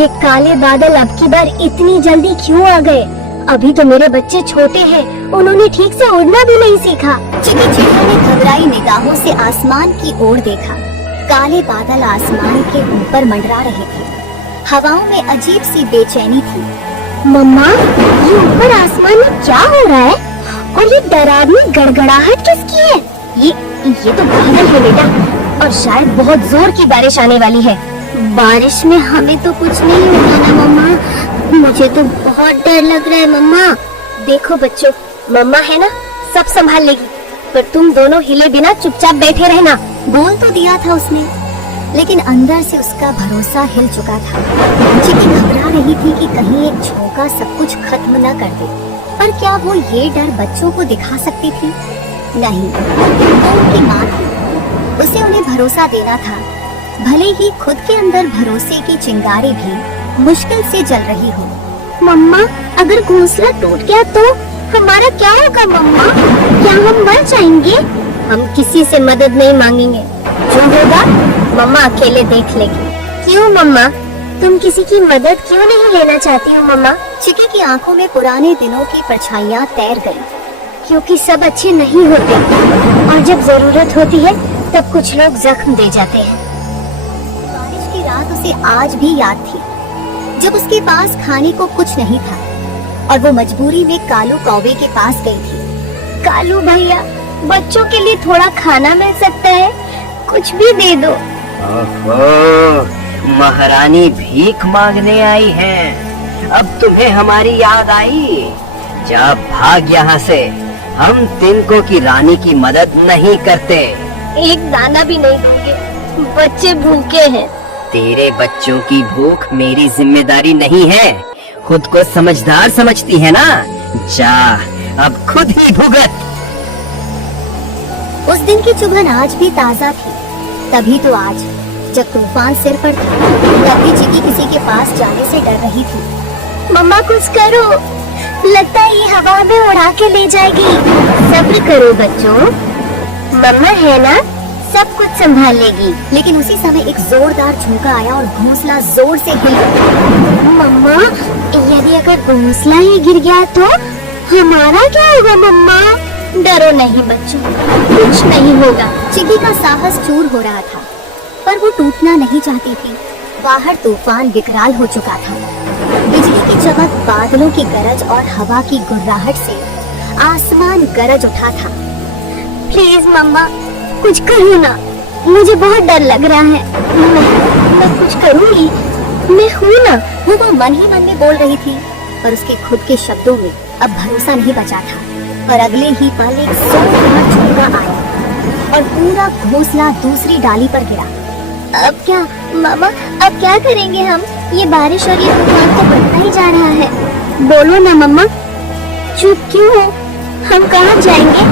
ये काले बादल अब की बार इतनी जल्दी क्यों आ गए? अभी तो मेरे बच्चे छोटे हैं, उन्होंने ठीक से उड़ना भी नहीं सीखा। चिकी चिड़िया ने घबराई निगाहों से आसमान की ओर देखा। काले बादल आसमान के ऊपर मंडरा रहे थे। हवाओं में अजीब सी बेचैनी थी। मम्मा, ये ऊपर आसमान में क्या हो रहा है? और ये डरावनी गड़गड़ाहट किसकी है? ये तो बादल है बेटा, और शायद बहुत जोर की बारिश आने वाली है। बारिश में हमें तो कुछ नहीं होगा ना मम्मा? मुझे तो बहुत डर लग रहा है मम्मा। देखो बच्चों, मम्मा है ना, सब संभाल लेगी, पर तुम दोनों हिले बिना चुपचाप बैठे रहना। बोल तो दिया था उसने, लेकिन अंदर से उसका भरोसा हिल चुका था। चिकी घबरा रही थी कि कहीं एक झोंका सब कुछ खत्म न कर दे। पर क्या वो ये डर बच्चों को दिखा सकती थी? नहीं, वो उनकी माँ थी, उसे उन्हें भरोसा देना था। भले ही खुद के अंदर भरोसे की चिंगारी भी मुश्किल से जल रही हो। मम्मा, अगर घोंसला टूट गया तो हमारा क्या होगा मम्मा? क्या हम मर जाएंगे? हम किसी से मदद नहीं मांगेंगे, जो होगा मम्मा अकेले देख लेगी। क्यों मम्मा, तुम किसी की मदद क्यों नहीं लेना चाहती हो मम्मा? चिकी की आंखों में पुराने दिनों की परछाइयां तैर गईं। क्योंकि सब अच्छे नहीं होते, और जब जरूरत होती है तब कुछ लोग जख्म दे जाते हैं। बारिश की रात उसे आज भी याद थी, जब उसके पास खाने को कुछ नहीं था और वो मजबूरी में कालू कौवे के पास गई थी। कालू भैया, बच्चों के लिए थोड़ा खाना मिल सकता है? कुछ भी दे दो। ओहो, महारानी भीख मांगने आई हैं। अब तुम्हें हमारी याद आई? जा भाग यहाँ से, हम तिनको की रानी की मदद नहीं करते। एक दाना भी नहीं दोगे? बच्चे भूखे हैं। तेरे बच्चों की भूख मेरी जिम्मेदारी नहीं है। खुद को समझदार समझती है ना? जा, अब खुद ही भुगत। उस दिन की चुभन आज भी ताजा थी। तभी तो आज, जब तूफान सिर पर था, तब भी चिकी किसी के पास जाने से डर रही थी। मम्मा कुछ करो, लगता है ये हवा में उड़ा के ले जाएगी। सब्र करो बच्चों, मम्मा है ना, सब कुछ संभाल लेगी। लेकिन उसी समय एक जोरदार झोंका आया और घोंसला जोर से हिला। मम्मा, यदि अगर घोंसला ही गिर गया तो हमारा क्या होगा मम्मा? डरो नहीं बच्चों, कुछ नहीं होगा। चिकी का साहस चूर हो रहा था, पर वो टूटना नहीं चाहती थी। बाहर तूफान विकराल हो चुका था। बिजली की चमक, बादलों की गरज और हवा की गुर्राहट से आसमान गरज उठा था। प्लीज मम्मा, कुछ करो ना, मुझे बहुत डर लग रहा है। मैं कुछ करूँगी, मैं हूँ ना। वो मन ही मन में बोल रही थी, पर उसके खुद के शब्दों में अब भरोसा नहीं बचा था। और अगले ही पल एक जोरदार झोंका आया और पूरा घोंसला दूसरी डाली पर गिरा। अब क्या मामा, अब क्या करेंगे हम? ये बारिश और ये तूफान तो बढ़ता ही जा रहा है। बोलो ना मम्मा, चुप क्यों हो? हम कहाँ जाएंगे?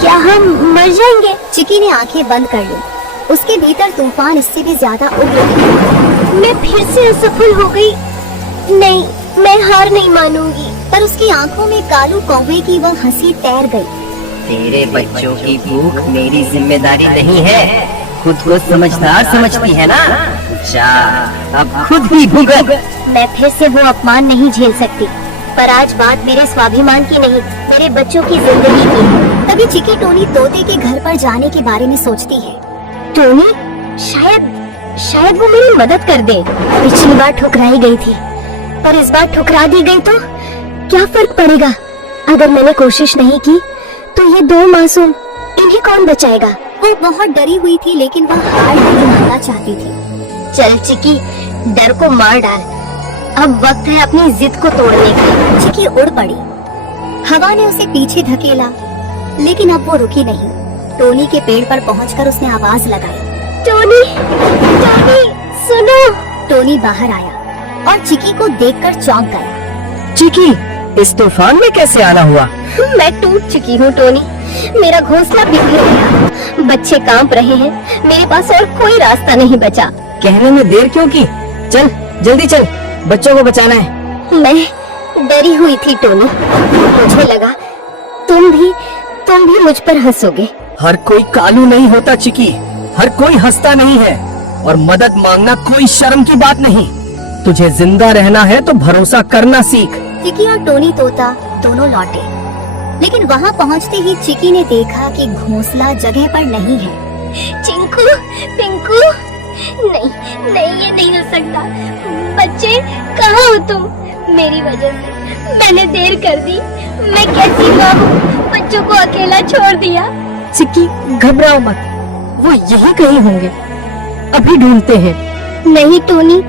क्या हम मर जाएंगे? चिकी ने आंखें बंद कर ली। उसके भीतर तूफान इससे भी ज्यादा उग्र था। मैं फिर से असफल हो गई। नहीं, मैं हार नहीं मानूंगी। पर उसकी आंखों में कालू कौवे की वह हंसी तैर गई। तेरे बच्चों की भूख मेरी जिम्मेदारी नहीं है। खुद को समझदार समझती है ना? जा, अब खुद ही भुगत। मैं फिर से वो अपमान नहीं झेल सकती, पर आज बात मेरे स्वाभिमान की नहीं, मेरे बच्चों की जिंदगी की है। तभी चिकी टोनी तोते के घर पर जाने के बारे में सोचती है। टोनी, शायद वो मेरी मदद कर दे। पिछली बार ठुकराई गई थी, पर इस बार ठुकरा दी गई तो क्या फर्क पड़ेगा? अगर मैंने कोशिश नहीं की तो ये दो मासूम, इन्हें कौन बचाएगा? वो बहुत डरी हुई थी, लेकिन वह हार नहीं मानना चाहती थी। चल चिकी, डर को मार डाल। अब वक्त है अपनी जिद को तोड़ने का। चिकी उड़ पड़ी। हवा ने उसे पीछे धकेला, लेकिन अब वो रुकी नहीं। टोनी के पेड़ पर पहुंचकर उसने आवाज लगाई, टोनी, टोनी, सुनो। टोनी बाहर आया और चिकी को देखकर चौंक गया। चिकी, इस तूफान में कैसे आना हुआ? मैं टूट चुकी हूँ टोनी, मेरा घोंसला बिखर गया, बच्चे कांप रहे हैं, मेरे पास और कोई रास्ता नहीं बचा। कहने में देर क्यों की? चल जल्दी चल, बच्चों को बचाना है। मैं डरी हुई थी टोनी, मुझे लगा तुम भी मुझ पर हंसोगे। हर कोई कालू नहीं होता चिकी, हर कोई हंसता नहीं है, और मदद मांगना कोई शर्म की बात नहीं। तुझे जिंदा रहना है तो भरोसा करना सीख। चिकी और टोनी तोता दोनों लौटे, लेकिन वहाँ पहुँचते ही चिकी ने देखा कि घोंसला जगह पर नहीं है। चिंकू, पिंकू, नहीं नहीं ये नहीं हो सकता। बच्चे कहाँ हो तुम? मेरी वजह से मैंने देर कर दी। मैं कैसी माँ हूँ, बच्चों को अकेला छोड़ दिया। चिक्की घबराओ मत, वो यहीं कहीं होंगे, अभी ढूंढते हैं। नहीं टोनी,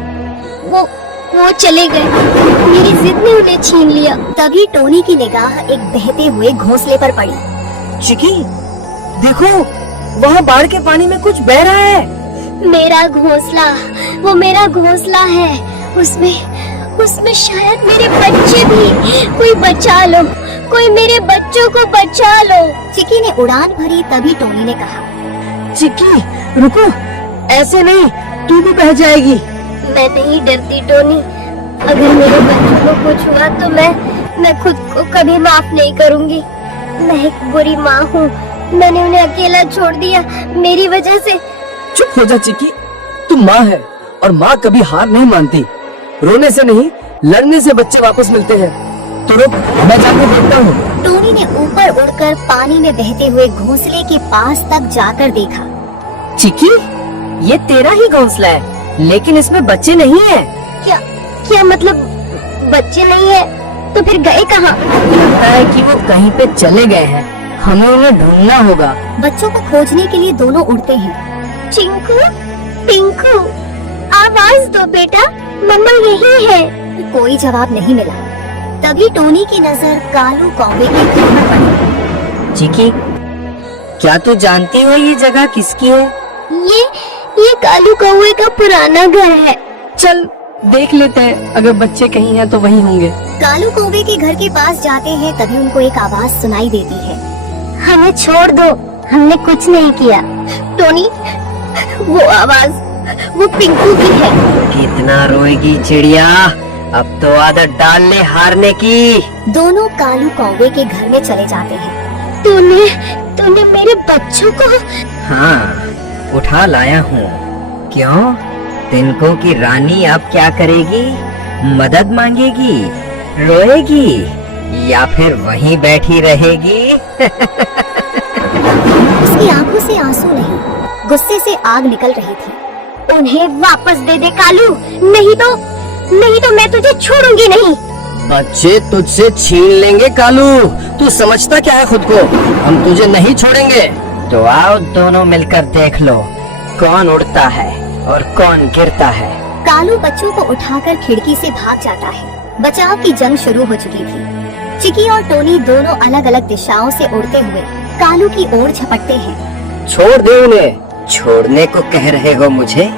वो चले गए। मेरी जिद ने उन्हें छीन लिया। तभी टोनी की निगाह एक बहते हुए घोंसले पर पड़ी। चिक्की देखो, वहाँ बाढ़ के पानी में कुछ बह रहा है। मेरा घोंसला, वो मेरा घोंसला है। उसमें शायद मेरे बच्चे भी। कोई बचा लो, कोई मेरे बच्चों को बचा लो। चिकी ने उड़ान भरी, तभी टोनी ने कहा, चिक्की रुको, ऐसे नहीं, तू भी बह जाएगी। मैं नहीं डरती टोनी। अगर मेरे बच्चों को कुछ हुआ तो मैं खुद को कभी माफ नहीं करूंगी। मैं एक बुरी माँ हूँ। मैंने उन्हें अकेला छोड़ दिया मेरी वजह से। चुप हो जा चिक्की, तू माँ है और माँ कभी हार नहीं मानती। रोने से नहीं, लड़ने से बच्चे वापस मिलते हैं। तो रुक, मैं जाकर देखता हूँ। टोनी ने ऊपर उड़कर पानी में बहते हुए घोंसले के पास तक जाकर देखा। चिक्की, ये तेरा ही घोंसला है, लेकिन इसमें बच्चे नहीं है। क्या मतलब बच्चे नहीं है? तो फिर गए कहाँ? लगता है कि वो कहीं पे चले गए हैं, हमें उन्हें ढूंढना होगा। बच्चों को खोजने के लिए दोनों उड़ते हैं। चिंकू, पिंकू, आवाज दो बेटा, मम्मा यही है। कोई जवाब नहीं मिला। तभी टोनी की नजर कालू कौवे के घर पर पड़ी। चिकी, क्या तू जानती हो ये जगह किसकी है? ये कालू कौवे का पुराना घर है। चल देख लेते हैं, अगर बच्चे कहीं हैं तो वहीं होंगे। कालू कौवे के घर के पास जाते हैं, तभी उनको एक आवाज सुनाई देती है। हमें छोड़ दो, हमने कुछ नहीं किया। टोनी, वो आवाज वो पिंकू की है। कितना रोएगी चिड़िया, अब तो आदत डाल ले हारने की। दोनों कालू कौवे के घर में चले जाते हैं। तूने मेरे बच्चों को? हाँ, उठा लाया हूँ। क्यों? तिनको की रानी अब क्या करेगी? मदद मांगेगी, रोएगी या फिर वहीं बैठी रहेगी? उसकी आंखों से आंसू नहीं, गुस्से से आग निकल रही थी। उन्हें वापस दे दे कालू, नहीं तो मैं तुझे छोड़ूंगी नहीं। बच्चे तुझसे छीन लेंगे कालू, तू समझता क्या है खुद को? हम तुझे नहीं छोड़ेंगे। तो आओ दोनों मिलकर देख लो कौन उड़ता है और कौन गिरता है। कालू बच्चों को उठाकर खिड़की से भाग जाता है। बचाव की जंग शुरू हो चुकी थी। चिकी और टोनी दोनों अलग अलग दिशाओं से उड़ते हुए कालू की ओर झपटते हैं। छोड़ दे उन्हें। छोड़ने को कह रहे हो मुझे?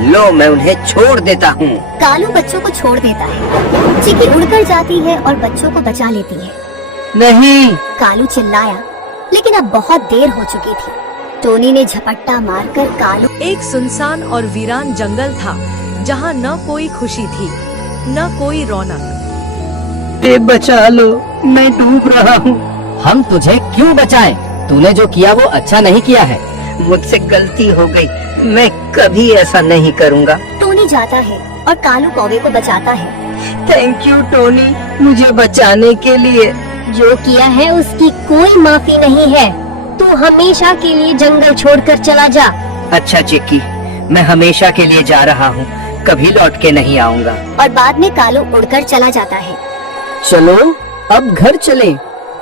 लो, मैं उन्हें छोड़ देता हूँ। कालू बच्चों को छोड़ देता है। चिकी उड़कर जाती है और बच्चों को बचा लेती है। नहीं। कालू चिल्लाया, लेकिन अब बहुत देर हो चुकी थी। टोनी ने झपट्टा मारकर कालू। एक सुनसान और वीरान जंगल था, जहाँ न कोई खुशी थी, न कोई रौनक। बचा लो, मैं डूब रहा हूँ। हम तुझे क्यों बचाएं? तूने जो किया वो अच्छा नहीं किया है। मुझसे गलती हो गई, मैं कभी ऐसा नहीं करूँगा। टोनी जाता है और कालू कौवे को बचाता है। थैंक यू टोनी, मुझे बचाने के लिए। जो किया है उसकी कोई माफी नहीं है। तू हमेशा के लिए जंगल छोड़कर चला जा। अच्छा चिक्की, मैं हमेशा के लिए जा रहा हूँ, कभी लौट के नहीं आऊँगा। और बाद में कालू उड़कर चला जाता है। चलो अब घर चले,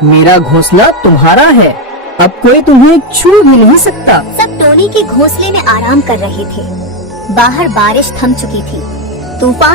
मेरा घोंसला तुम्हारा है, अब कोई तुम्हें छू भी नहीं सकता। सब टोनी के घोंसले में आराम कर रहे थे। बाहर बारिश थम चुकी थी। तूफान